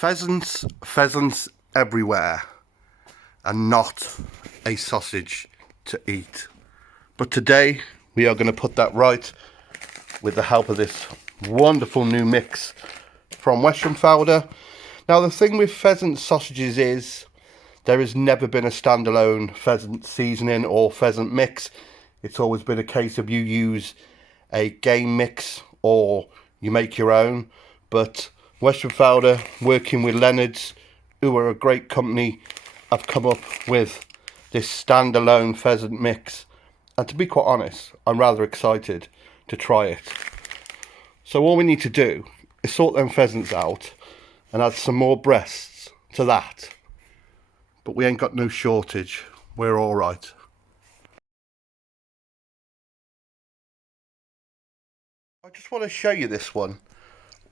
Pheasants everywhere, and not a sausage to eat. But today we are going to put that right with the help of this wonderful new mix from Weschenfelder. Now the thing with pheasant sausages is there has never been a standalone pheasant seasoning or pheasant mix. It's always been a case of you use a game mix or you make your own. But Weschenfelder, working with Leonard's, who are a great company, have come up with this standalone pheasant mix. And to be quite honest, I'm rather excited to try it. So all we need to do is sort them pheasants out and add some more breasts to that. But we ain't got no shortage. We're all right. I just want to show you this one.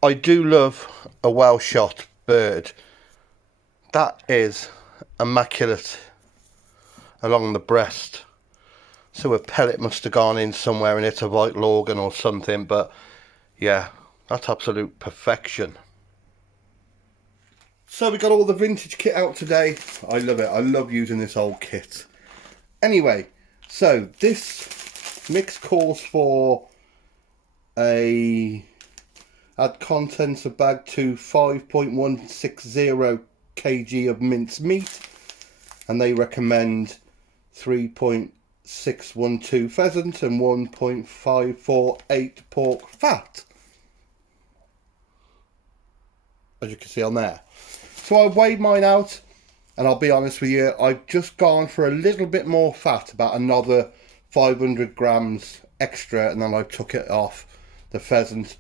I do love a well shot bird. That is immaculate along the breast. So a pellet must have gone in somewhere and hit a vital organ or something, but yeah, that's absolute perfection. So we got all the vintage kit out today. I love it. I love using this old kit. Anyway, so this mix calls for add contents of bag to 5.160 kg of minced meat, and they recommend 3.612 pheasant and 1.548 pork fat, as you can see on there. So I weighed mine out, and I'll be honest with you, I've just gone for a little bit more fat, about another 500 grams extra, and then I took it off the pheasant.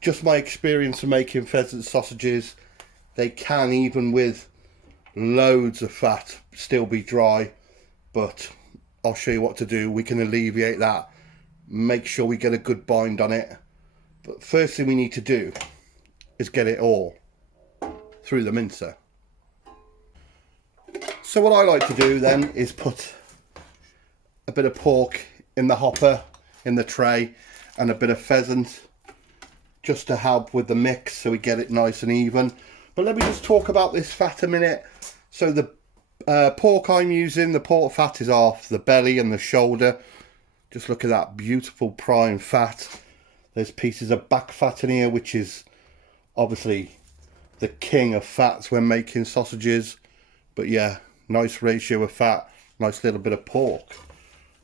Just my experience of making pheasant sausages, they can, even with loads of fat, still be dry, but I'll show you what to do. We can alleviate that, make sure we get a good bind on it. But first thing we need to do is get it all through the mincer. So what I like to do then is put a bit of pork in the hopper, in the tray, and a bit of pheasant, just to help with the mix so we get it nice and even. But let me just talk about this fat a minute. So the pork I'm using, the pork fat is off the belly and the shoulder. Just look at that beautiful prime fat. There's pieces of back fat in here, which is obviously the king of fats when making sausages. But yeah, nice ratio of fat, nice little bit of pork.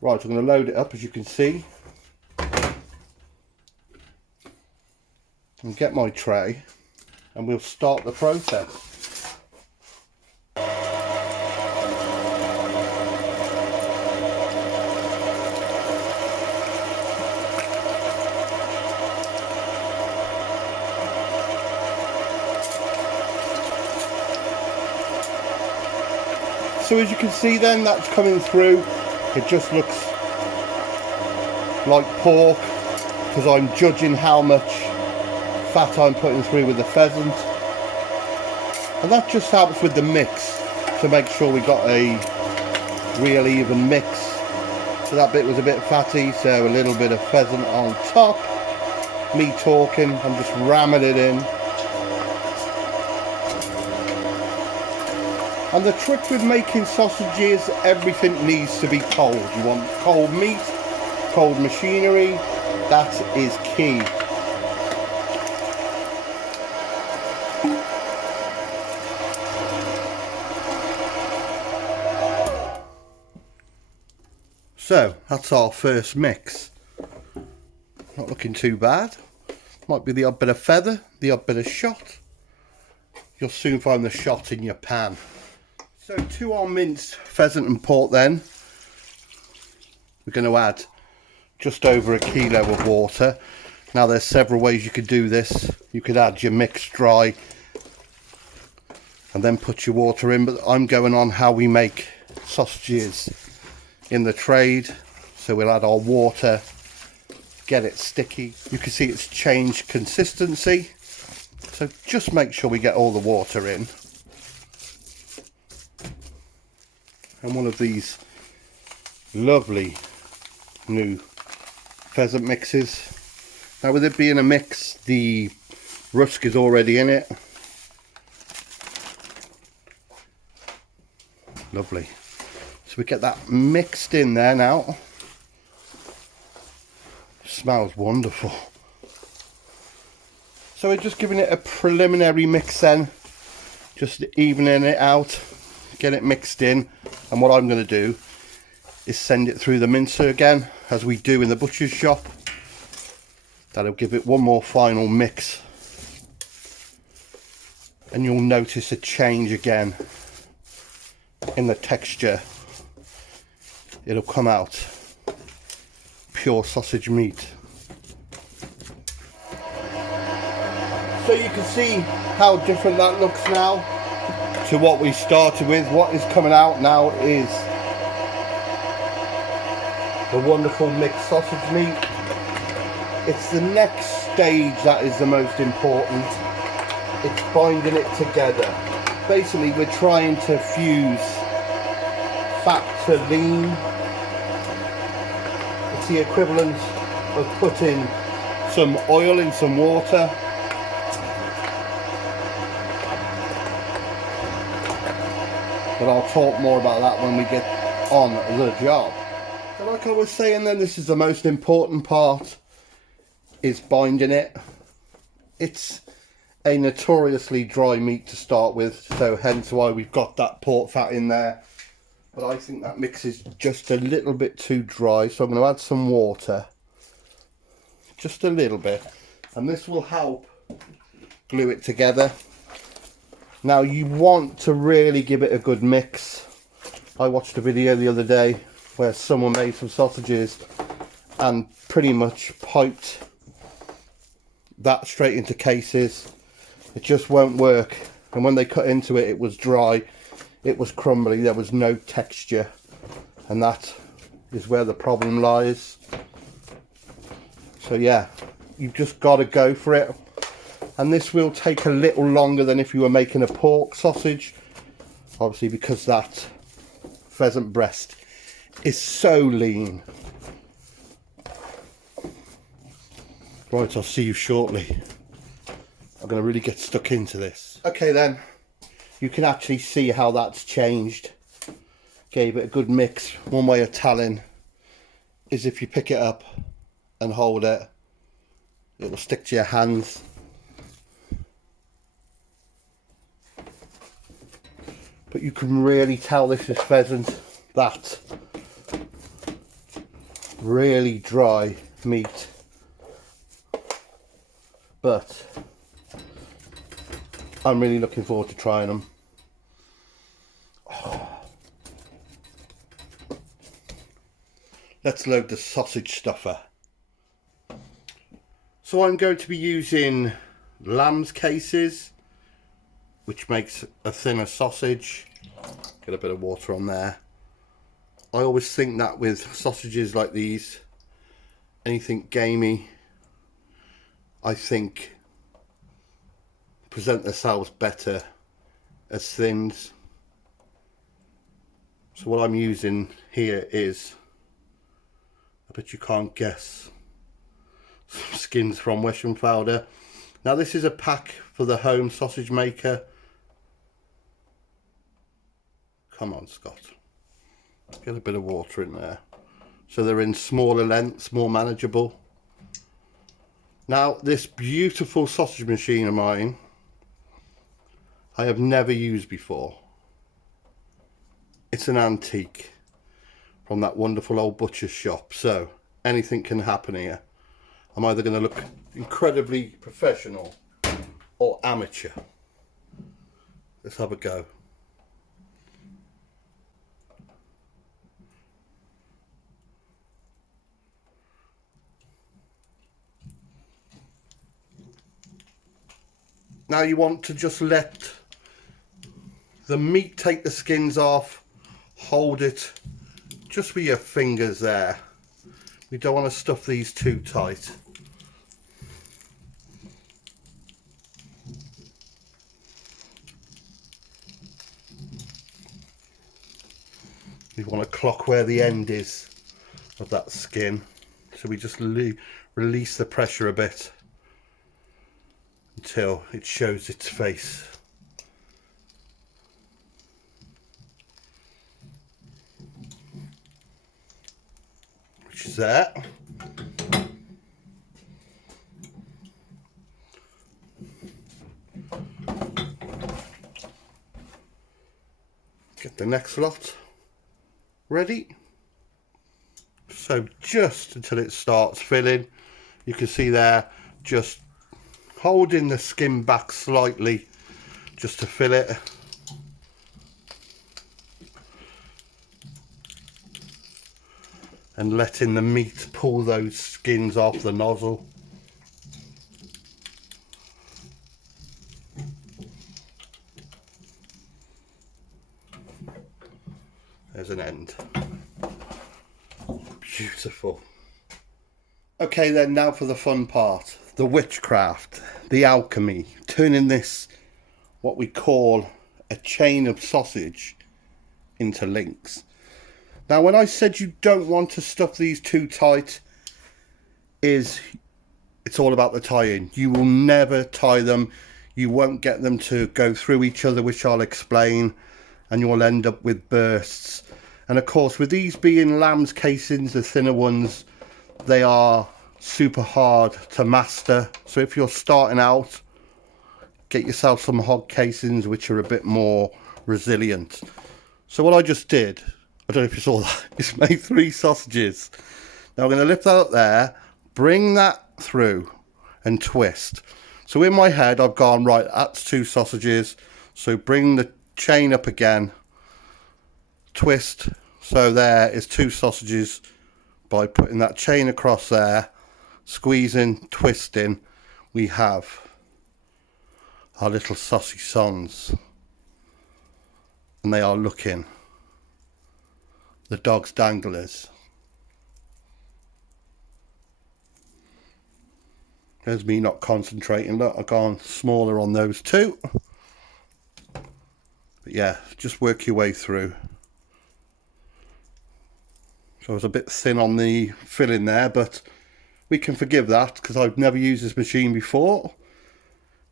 Right, I'm going to load it up, as you can see, and get my tray, and we'll start the process. So as you can see then, that's coming through. It just looks like pork, because I'm judging how much fat I'm putting through with the pheasant, and that just helps with the mix to make sure we got a real even mix. So that bit was a bit fatty, so a little bit of pheasant on top. Me talking, I'm just ramming it in. And the trick with making sausages, everything needs to be cold. You want cold meat, cold machinery, that is key. So that's our first mix. Not looking too bad. Might be the odd bit of feather, the odd bit of shot. You'll soon find the shot in your pan. So to our minced pheasant and pork then, we're going to add just over a kilo of water. Now there's several ways you could do this. You could add your mix dry and then put your water in, but I'm going on how we make sausages in the trade. So we'll add our water, get it sticky. You can see it's changed consistency, so just make sure we get all the water in. And one of these lovely new pheasant mixes. Now with it being a mix, the rusk is already in it, Lovely. So we get that mixed in there now. Smells wonderful. So we're just giving it a preliminary mix then, just evening it out, get it mixed in, and what I'm going to do is send it through the mincer again, as we do in the butcher's shop. That'll give it one more final mix, and you'll notice a change again in the texture. It'll come out pure sausage meat. So you can see how different that looks now to what we started with. What is coming out now is the wonderful mixed sausage meat. It's the next stage that is the most important. It's binding it together. Basically, we're trying to fuse fat to lean. It's the equivalent of putting some oil in some water. But I'll talk more about that when we get on the job. So like I was saying then, this is the most important part, is binding it. It's a notoriously dry meat to start with, so hence why we've got that pork fat in there. But I think that mix is just a little bit too dry, so I'm going to add some water. Just a little bit. And this will help glue it together. Now you want to really give it a good mix. I watched a video the other day where someone made some sausages and pretty much piped that straight into cases. It just won't work, and when they cut into it, it was dry, it was crumbly, there was no texture, and that is where the problem lies. So yeah, you've just got to go for it. And this will take a little longer than if you were making a pork sausage, obviously, because that pheasant breast is so lean. Right, I'll see you shortly. I'm going to really get stuck into this. Okay then, you can actually see how that's changed. Gave it a good mix. One way of telling is if you pick it up and hold it, it will stick to your hands. But you can really tell this is pheasant. That really dry meat. But I'm really looking forward to trying them. Oh. Let's load the sausage stuffer. So I'm going to be using lamb's cases, which makes a thinner sausage. Get a bit of water on there. I always think that with sausages like these, anything gamey, I think present themselves better as thins. So what I'm using here is, I bet you can't guess, some skins from Weschenfelder. Now this is a pack for the home sausage maker. Come on, Scott. Get a bit of water in there. So they're in smaller lengths, more manageable. Now this beautiful sausage machine of mine, I have never used before. It's an antique from that wonderful old butcher's shop. So anything can happen here. I'm either going to look incredibly professional or amateur. Let's have a go. Now you want to just let the meat take the skins off, hold it just with your fingers there. We don't want to stuff these too tight. We want to clock where the end is of that skin, so we just release the pressure a bit until it shows its face. sausages there. Get the next lot ready. So just until it starts filling, you can see there, just holding the skin back slightly just to fill it. And letting the meat pull those skins off the nozzle. There's an end. Beautiful. Okay then, now for the fun part. The witchcraft, the alchemy. Turning this, what we call a chain of sausage, into links. Now when I said you don't want to stuff these too tight, it's all about the tie-in. You will never tie them. You won't get them to go through each other, which I'll explain, and you'll end up with bursts. And of course, with these being lamb's casings, the thinner ones, they are super hard to master. So if you're starting out, get yourself some hog casings which are a bit more resilient. So what I just did, I don't know if you saw that, is made 3 sausages. Now I'm going to lift that up there, bring that through and twist. So in my head I've gone, right, that's 2 sausages. So bring the chain up again, twist. So there is 2 sausages by putting that chain across there, squeezing, twisting. We have our little saucy sons, and they are looking the dog's danglers. There's me not concentrating. Look, I've gone smaller on those 2. But yeah, just work your way through. So I was a bit thin on the filling there, but we can forgive that because I've never used this machine before.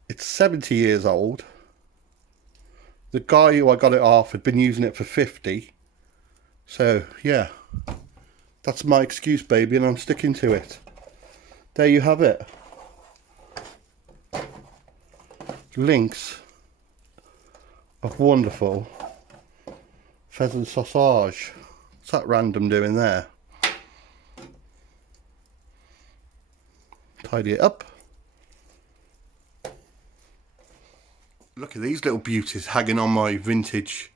It's 70 years old. The guy who I got it off had been using it for 50. So yeah, that's my excuse, baby, and I'm sticking to it. There you have it. Links of wonderful pheasant sausage. What's that random doing there? Tidy it up. Look at these little beauties hanging on my vintage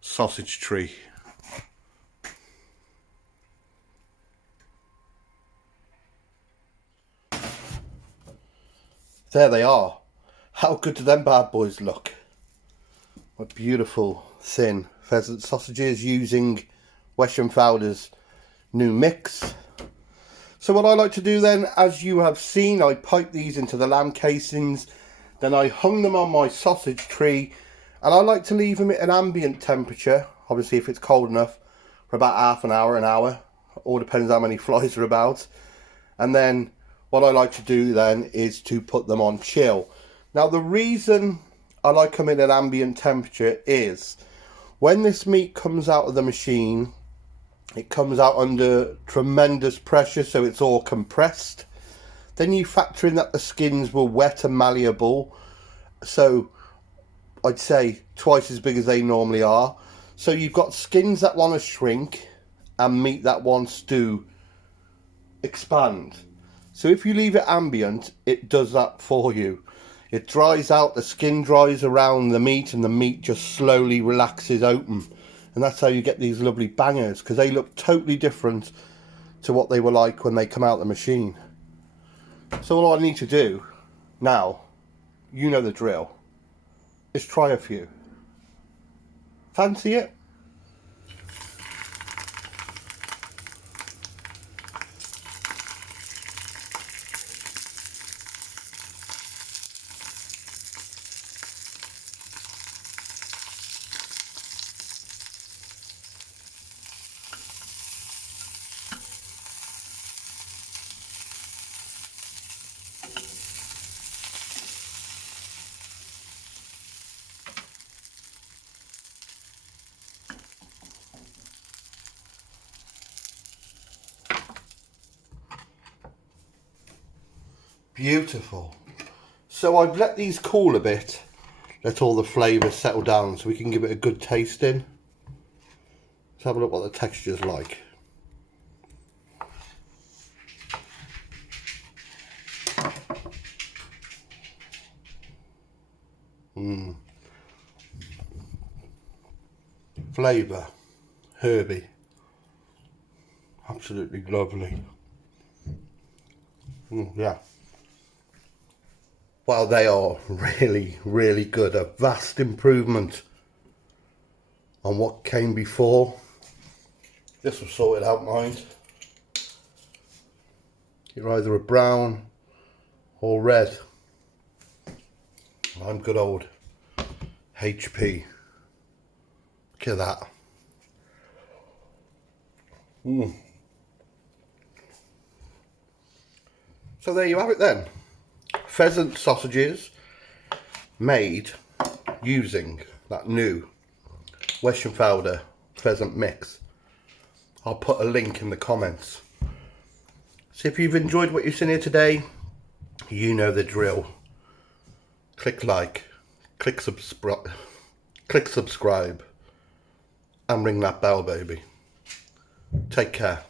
sausage tree. There they are. How good do them bad boys look? My beautiful thin pheasant sausages using Weschenfelder's new mix. So what I like to do then, as you have seen, I pipe these into the lamb casings, then I hung them on my sausage tree, and I like to leave them at an ambient temperature, obviously if it's cold enough, for about half an hour, all depends how many flies are about. And then what I like to do then is to put them on chill. Now the reason I like them in an ambient temperature is when this meat comes out of the machine, it comes out under tremendous pressure, so it's all compressed. Then you factor in that the skins were wet and malleable, so I'd say twice as big as they normally are. So you've got skins that want to shrink and meat that wants to expand. So if you leave it ambient, it does that for you. It dries out, the skin dries around the meat, and the meat just slowly relaxes open. And that's how you get these lovely bangers, because they look totally different to what they were like when they come out of the machine. So all I need to do now, you know the drill, is try a few. Fancy it? beautiful. So I've let these cool a bit, let all the flavours settle down so we can give it a good tasting. Let's have a look what the texture's like. Flavour, herby, absolutely lovely. Yeah. Well, they are really, really good. A vast improvement on what came before. This will sort it out, mind. You're either a brown or red. I'm good old HP. Look at that. So there you have it then. Pheasant sausages made using that new Weschenfelder pheasant mix. I'll put a link in the comments. So if you've enjoyed what you've seen here today, you know the drill. Click like, click subscribe, and ring that bell, baby. Take care.